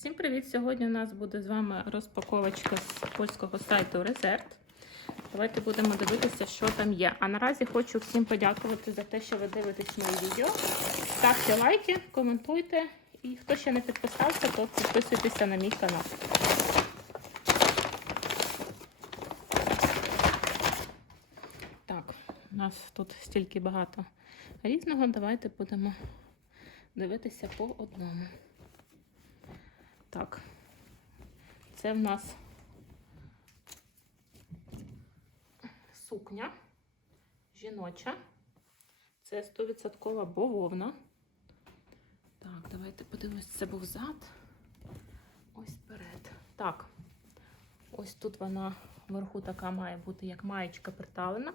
Всім привіт! Сьогодні у нас буде з вами розпаковочка з польського сайту Resert. Давайте будемо дивитися, що там є. А наразі хочу всім подякувати за те, що ви дивитесь мої відео. Ставте лайки, коментуйте. І хто ще не підписався, то підписуйтеся на мій канал. Так, у нас тут стільки багато різного. Давайте будемо дивитися по одному. Так, це в нас сукня жіноча. Це 100% бововна. Так, давайте подивимось, це був зад. Ось вперед. Так, ось тут вона вверху така має бути, як маєчка приталена.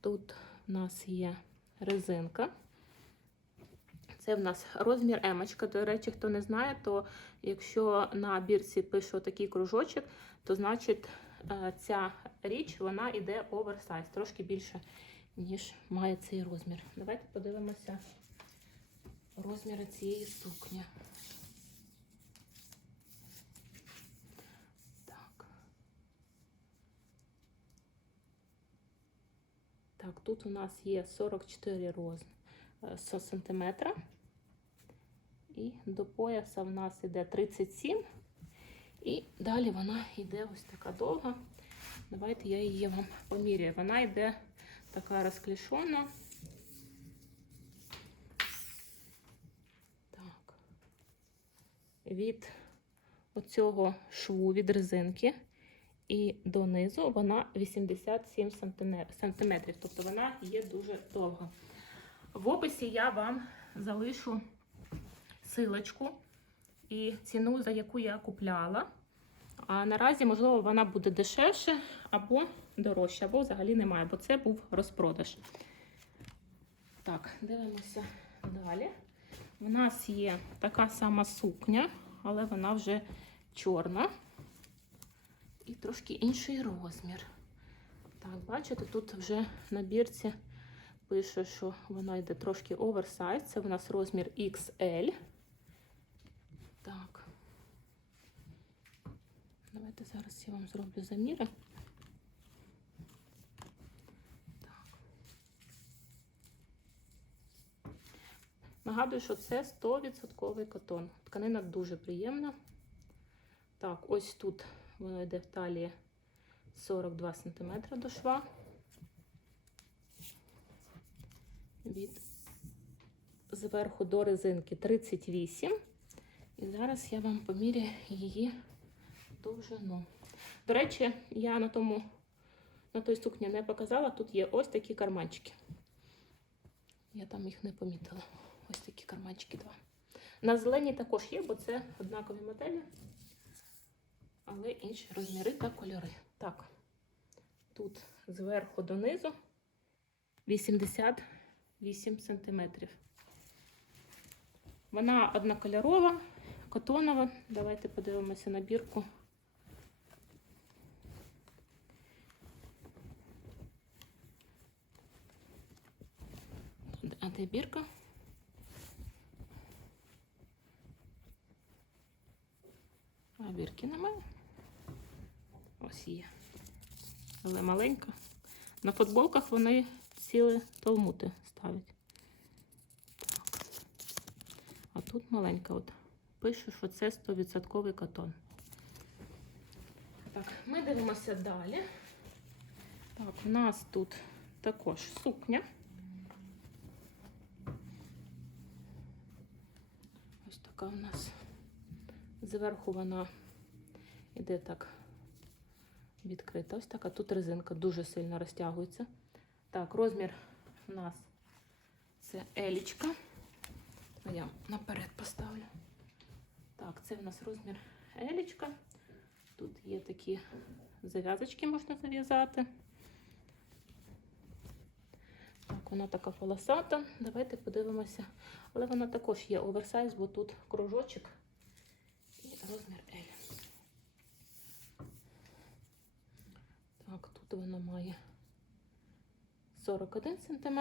Тут в нас є резинка. Це в нас розмір емочка. До речі, хто не знає, то якщо на бірці пише такий кружочок, то значить е, ця річ вона йде оверсайз, трошки більше, ніж має цей розмір. Давайте подивимося розміри цієї сукні. Так. Тут у нас є 44 розмір. сантиметра. І до пояса в нас йде 37. І далі вона йде ось така довга. Давайте я її вам поміряю. Вона йде така розклішена. Так. Від оцього шву від резинки і донизу вона 87 сантиметрів. Тобто вона є дуже довга. В описі я вам залишу силочку і ціну, за яку я купляла. А наразі, можливо, вона буде дешевше або дорожче, або взагалі немає, бо це був розпродаж. Так, дивимося далі. У нас є така сама сукня, але вона вже чорна і трошки інший розмір. Так, бачите, тут вже на бірці пише, що вона йде трошки оверсайз. Це в нас розмір XL. Так. Давайте зараз я вам зроблю заміри. Так. Нагадую, що це 100% котон. Тканина дуже приємна. Так, ось тут воно йде в талії 42 см до шва. від зверху до резинки 38. І зараз я вам поміряю її довжину. До речі, я на тому, на той сукні не показала. Тут є ось такі карманчики. Я там їх не помітила. Ось такі карманчики два. На зеленій також є, бо це однакові моделі, але інші розміри та кольори. Так, тут зверху донизу 80 8 см. Вона однокольорова, котонова. Давайте подивимося на бірку. А де бірка? А бірки немає. Ось є. Але маленька. На футболках вони ціли талмути ставить. Так. А тут маленька от. Пишу, що це 100% катон. Так, ми дивимося далі. Так, у нас тут також сукня. Ось така у нас. Зверху вона йде так відкрита. Ось така. Тут резинка дуже сильно розтягується. Так, розмір у нас це елічка. Я наперед поставлю. Так, це у нас розмір елічка. Тут є такі зав'язочки, можна зав'язати. Так, вона така полосата. Давайте подивимося. Але вона також є оверсайз, бо тут кружочок і розмір L. Так, тут вона має 41 см.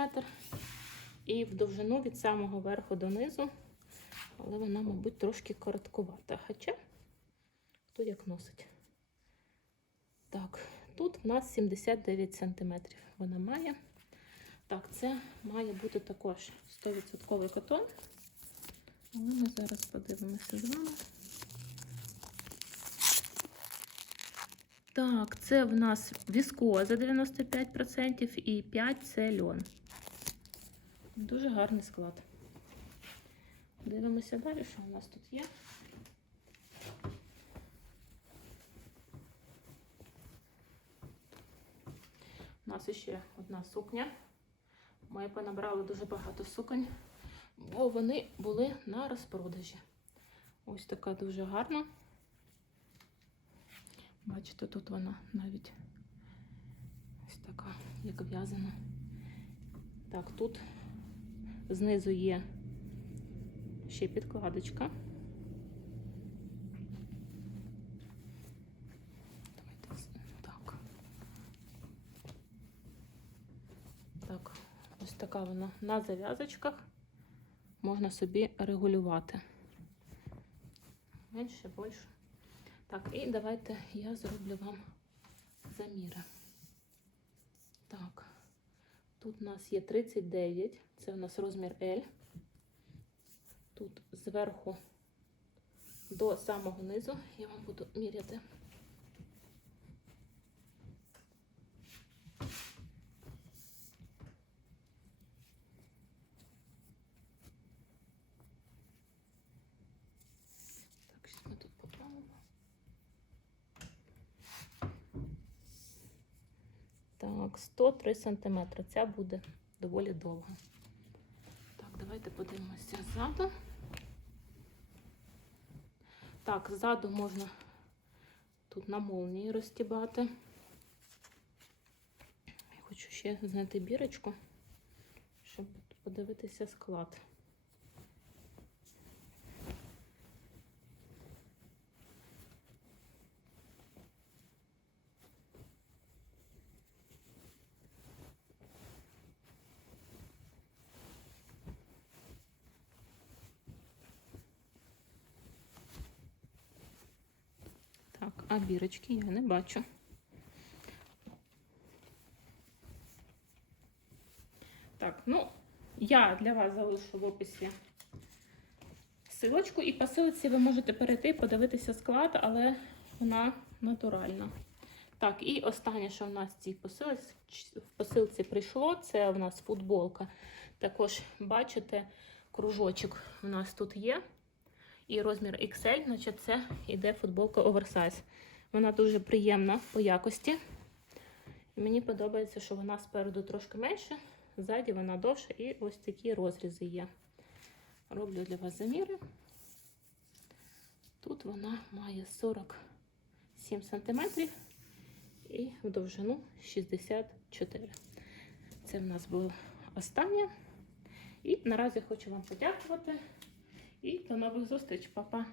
І в довжину від самого верху донизу, але вона, мабуть, трошки короткувата. Хоча хто як носить. Так, тут в нас 79 см вона має. Так, це має бути також 100% котон. Але ми зараз подивимося з вами. Так, це в нас віскоза 95% і 5 це льон. Дуже гарний склад. Дивимося далі, що у нас тут є. У нас ще одна сукня. Ми понабрали дуже багато суконь, бо вони були на розпродажі. Ось така дуже гарна. Бачите, тут вона навіть ось така, як в'язана. Так, тут знизу є ще підкладочка. Давайте так. Так, ось така вона на зав'язочках. Можна собі регулювати. Менше, більше. Так, і давайте я зроблю вам заміри. Так, тут у нас є 39, це у нас розмір L. Тут зверху до самого низу я вам буду міряти. Так, ми тут поправимо. Так, 103 см. Ця буде доволі довга. Давайте подивимося ззаду. Так, ззаду можна тут на молнії розтібати. Я хочу ще знайти бірочку, щоб подивитися склад. Так, а бірочки я не бачу. Так, ну, я для вас залишу в описі силочку, і по силиці ви можете перейти, подивитися склад, але вона натуральна. Так, і останнє, що в нас в цій посилці, в посилці прийшло, це в нас футболка. Також бачите, кружочок у нас тут є. І розмір XL, значить це йде футболка оверсайз. Вона дуже приємна по якості. Мені подобається, що вона спереду трошки менше, ззаді вона довша і ось такі розрізи є. Роблю для вас заміри. Тут вона має 47 см і в довжину 64 Це в нас було останнє. І наразі хочу вам подякувати. І до нових зустріч, Па-па!